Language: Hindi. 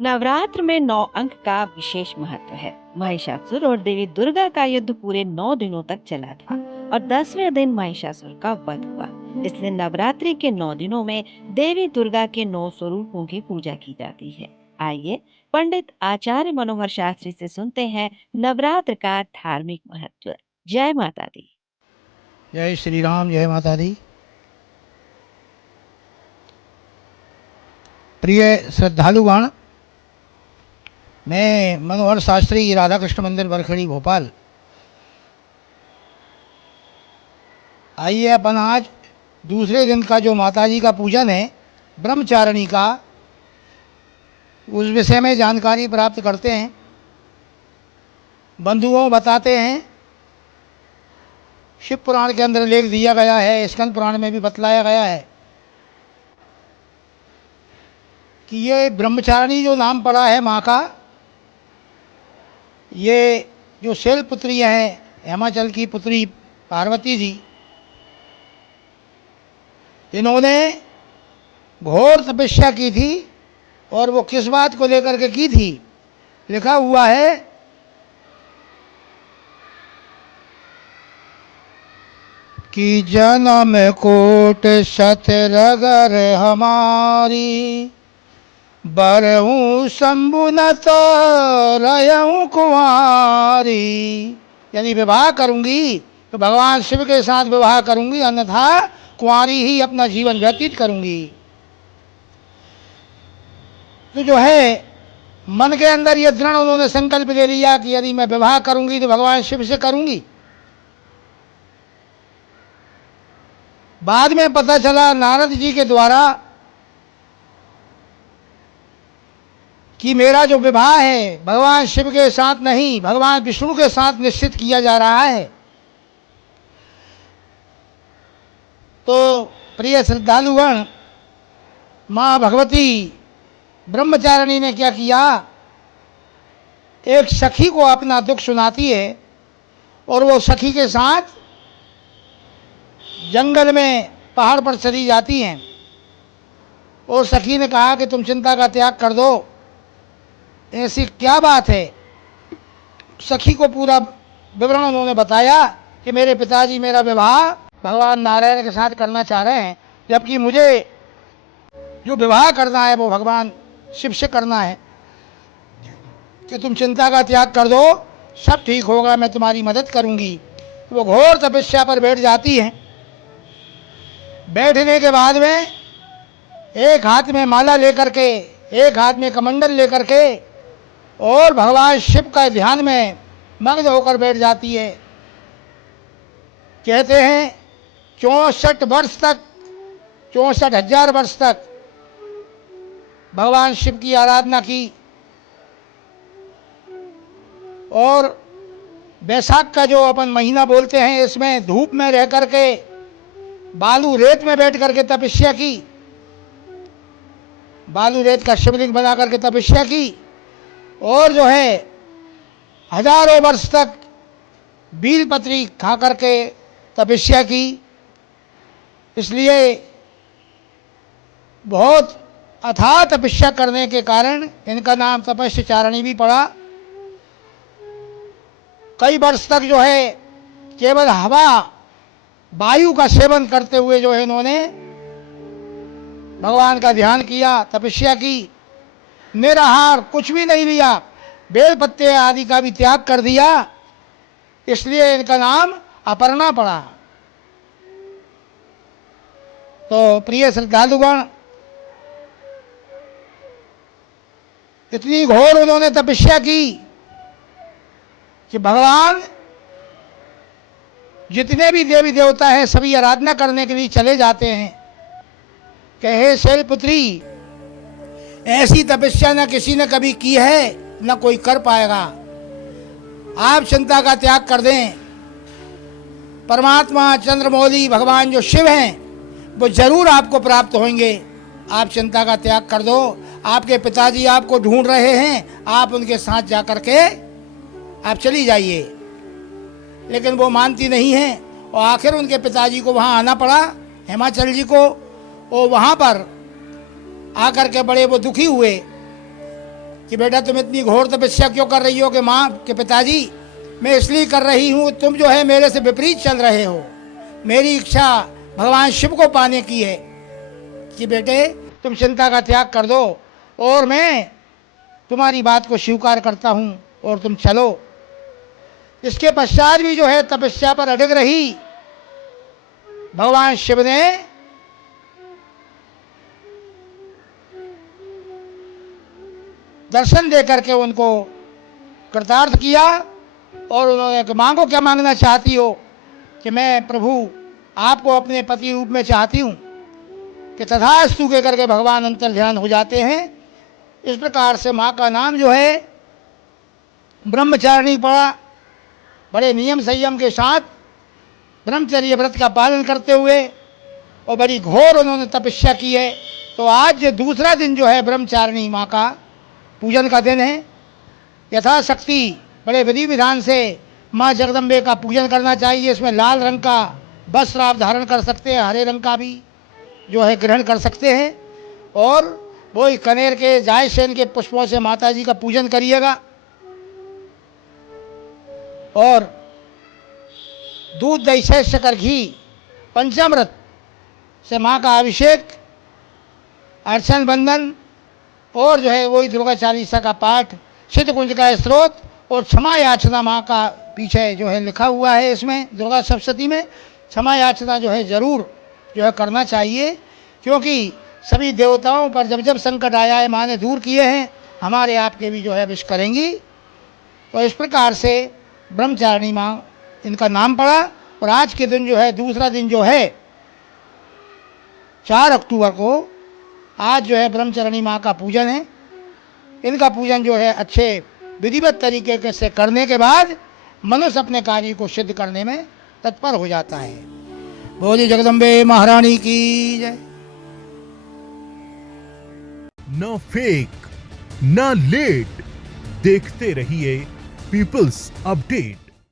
नवरात्र में 9 अंक का विशेष महत्व है। महिषासुर और देवी दुर्गा का युद्ध पूरे 9 दिनों तक चला था और 10वें दिन महिषासुर का वध हुआ। इसलिए नवरात्रि के 9 दिनों में देवी दुर्गा के 9 स्वरूपों की पूजा की जाती है। आइए पंडित आचार्य मनोहर शास्त्री से सुनते हैं नवरात्र का धार्मिक महत्व। जय माता दी। जय श्री राम, जय माता दी। प्रिय श्रद्धालुगण, मैं मनोहर शास्त्री, राधा कृष्ण मंदिर बरखड़ी, भोपाल। आइए अपन आज दूसरे दिन का जो माता जी का पूजन है, ब्रह्मचारिणी का, उस विषय में जानकारी प्राप्त करते हैं। बंधुओं, बताते हैं, शिव पुराण के अंदर लेख दिया गया है, स्कंद पुराण में भी बतलाया गया है कि ये ब्रह्मचारिणी जो नाम पड़ा है माँ का, ये जो शैलपुत्री हैं, हिमाचल की पुत्री पार्वती जी, इन्होंने घोर तपस्या की थी। और वो किस बात को लेकर के की थी, लिखा हुआ है कि जन्म कोट शतरगर हमारी, बरहूँ शंभुनत रहूँ कुंवारी। यानी विवाह करूंगी तो भगवान शिव के साथ विवाह करूंगी, अन्यथा कुंवारी ही अपना जीवन व्यतीत करूंगी। तो जो है मन के अंदर ये दृढ़ उन्होंने संकल्प ले लिया कि यदि मैं विवाह करूंगी तो भगवान शिव से करूंगी। बाद में पता चला नारद जी के द्वारा कि मेरा जो विवाह है भगवान शिव के साथ नहीं, भगवान विष्णु के साथ निश्चित किया जा रहा है। तो प्रिय श्रद्धालुगण, माँ भगवती ब्रह्मचारिणी ने क्या किया, एक सखी को अपना दुख सुनाती है और वो सखी के साथ जंगल में पहाड़ पर चली जाती हैं। और सखी ने कहा कि तुम चिंता का त्याग कर दो, ऐसी क्या बात है। सखी को पूरा विवरण उन्होंने बताया कि मेरे पिताजी मेरा विवाह भगवान नारायण के साथ करना चाह रहे हैं, जबकि मुझे जो विवाह करना है वो भगवान शिव से करना है, कि तुम चिंता का त्याग कर दो, सब ठीक होगा, मैं तुम्हारी मदद करूंगी। वो घोर तपस्या पर बैठ जाती हैं। बैठने के बाद में एक हाथ में माला लेकर के, एक हाथ में कमंडल लेकर के, और भगवान शिव का ध्यान में मग्न होकर बैठ जाती है। कहते हैं 64 वर्ष तक, 64,000 वर्ष तक भगवान शिव की आराधना की। और बैसाख का जो अपन महीना बोलते हैं, इसमें धूप में रह करके, बालू रेत में बैठ करके तपस्या की, बालू रेत का शिवलिंग बना करके तपस्या की। और जो है हजारों वर्ष तक बीलपत्री खा करके तपस्या की। इसलिए बहुत अथाह तपस्या करने के कारण इनका नाम तपस्याचारिणी भी पड़ा। कई वर्ष तक जो है केवल हवा, वायु का सेवन करते हुए जो है इन्होंने भगवान का ध्यान किया, तपस्या की। निराहार, कुछ भी नहीं लिया, बेल पत्ते आदि का भी त्याग कर दिया। इसलिए इनका नाम अपर्णा पड़ा। तो प्रिय श्रद्धालुगण, इतनी घोर उन्होंने तपस्या की कि भगवान जितने भी देवी देवता हैं सभी आराधना करने के लिए चले जाते हैं। कहे शैलपुत्री, ऐसी तपस्या न किसी ने कभी की है, न कोई कर पाएगा। आप चिंता का त्याग कर दें, परमात्मा चंद्रमौली भगवान जो शिव हैं वो जरूर आपको प्राप्त होंगे। आप चिंता का त्याग कर दो। आपके पिताजी आपको ढूंढ रहे हैं, आप उनके साथ जाकर के आप चली जाइए। लेकिन वो मानती नहीं है और आखिर उनके पिताजी को वहाँ आना पड़ा, हिमाचल जी को। और वहाँ पर आकर के बड़े वो दुखी हुए कि बेटा तुम इतनी घोर तपस्या क्यों कर रही हो, कि माँ के पिताजी मैं इसलिए कर रही हूँ, तुम जो है मेरे से विपरीत चल रहे हो। मेरी इच्छा भगवान शिव को पाने की है कि बेटे तुम चिंता का त्याग कर दो और मैं तुम्हारी बात को स्वीकार करता हूँ और तुम चलो। इसके पश्चात भी जो है तपस्या पर अड़ग रही। भगवान शिव ने दर्शन दे करके उनको कृतार्थ किया और उन्होंने कहा, मांगो क्या मांगना चाहती हो, कि मैं प्रभु आपको अपने पति रूप में चाहती हूँ, कि तथास्तु के करके भगवान अंतर ध्यान हो जाते हैं। इस प्रकार से माँ का नाम जो है ब्रह्मचारिणी पड़ा। बड़े नियम संयम के साथ ब्रह्मचर्य व्रत का पालन करते हुए और बड़ी घोर उन्होंने तपस्या की है। तो आज दूसरा दिन जो है ब्रह्मचारिणी माँ का पूजन का दिन है। यथाशक्ति बड़े विधि विधान से माँ जगदम्बे का पूजन करना चाहिए। इसमें लाल रंग का वस्त्र आप धारण कर सकते हैं, हरे रंग का भी जो है ग्रहण कर सकते हैं, और वही कनेर के जायसेन के पुष्पों से माता जी का पूजन करिएगा। और दूध दही से शक्कर घी पंचामृत से माँ का अभिषेक, अर्चन बंदन और जो है वही दुर्गा चालीसा का पाठ, सिद्ध कुंज का स्रोत और क्षमा याचना माँ का पीछे जो है लिखा हुआ है। इसमें दुर्गा सप्तशती में क्षमा याचना जो है ज़रूर जो है करना चाहिए, क्योंकि सभी देवताओं पर जब जब संकट आया है माँ ने दूर किए हैं, हमारे आपके भी जो है विश करेंगी। तो इस प्रकार से ब्रह्मचारिणी माँ इनका नाम पड़ा। और आज के दिन जो है दूसरा दिन जो है 4 अक्टूबर को आज जो है ब्रह्मचारिणी माँ का पूजन है। इनका पूजन जो है अच्छे विधिवत तरीके से करने के बाद मनुष्य अपने कार्य को सिद्ध करने में तत्पर हो जाता है। बोलिए जगदम्बे महारानी की जय। न फेक न लेट, देखते रहिए पीपल्स अपडेट।